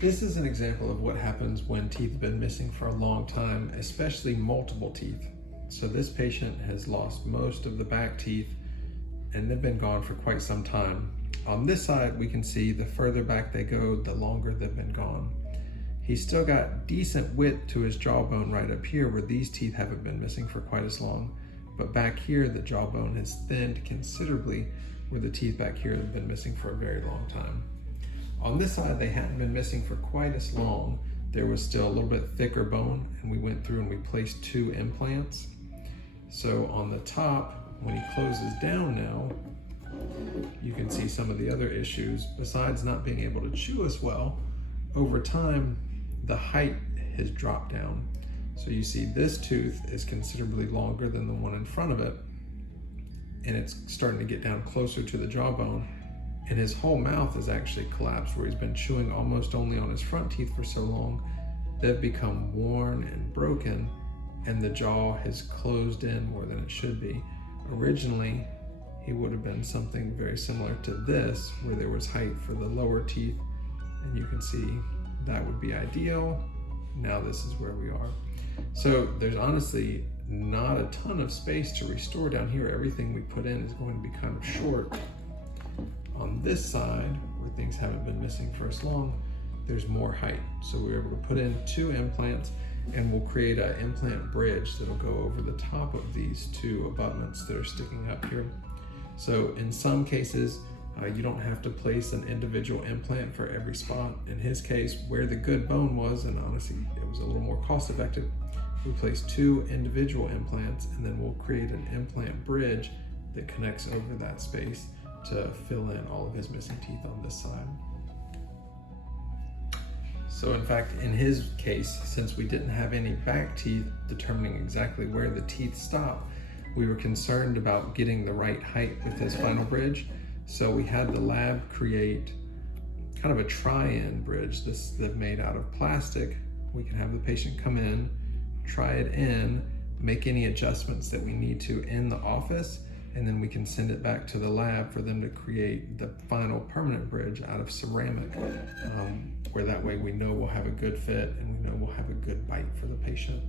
This is an example of what happens when teeth have been missing for a long time, especially multiple teeth. So this patient has lost most of the back teeth and they've been gone for quite some time. On this side, we can see the further back they go, the longer they've been gone. He's still got decent width to his jawbone right up here where these teeth haven't been missing for quite as long. But back here, the jawbone has thinned considerably where the teeth back here have been missing for a very long time. On this side, they hadn't been missing for quite as long. There was still a little bit thicker bone, and we went through and we placed 2 implants. So on the top, when he closes down now, you can see some of the other issues. Besides not being able to chew as well, over time, the height has dropped down. So you see this tooth is considerably longer than the one in front of it, and it's starting to get down closer to the jawbone, and his whole mouth is actually collapsed where he's been chewing almost only on his front teeth for so long. They've become worn and broken, and the jaw has closed in more than it should be. Originally, he would have been something very similar to this, where there was height for the lower teeth, and you can see that would be ideal. Now this is where we are. So there's honestly not a ton of space to restore down here. Everything we put in is going to be kind of short. On this side, where things haven't been missing for as long, there's more height. So we were able to put in 2 implants, and we'll create an implant bridge that'll go over the top of these 2 abutments that are sticking up here. So in some cases, you don't have to place an individual implant for every spot. In his case, where the good bone was, and honestly, it was a little more cost effective, we placed 2 individual implants, and then we'll create an implant bridge that connects over that space to fill in all of his missing teeth on this side. So in fact, in his case, since we didn't have any back teeth determining exactly where the teeth stop, we were concerned about getting the right height with his final bridge. So we had the lab create kind of a try-in bridge. This they've made out of plastic. We can have the patient come in, try it in, make any adjustments that we need to in the office, and then we can send it back to the lab for them to create the final permanent bridge out of ceramic, where that way we know we'll have a good fit and we know we'll have a good bite for the patient.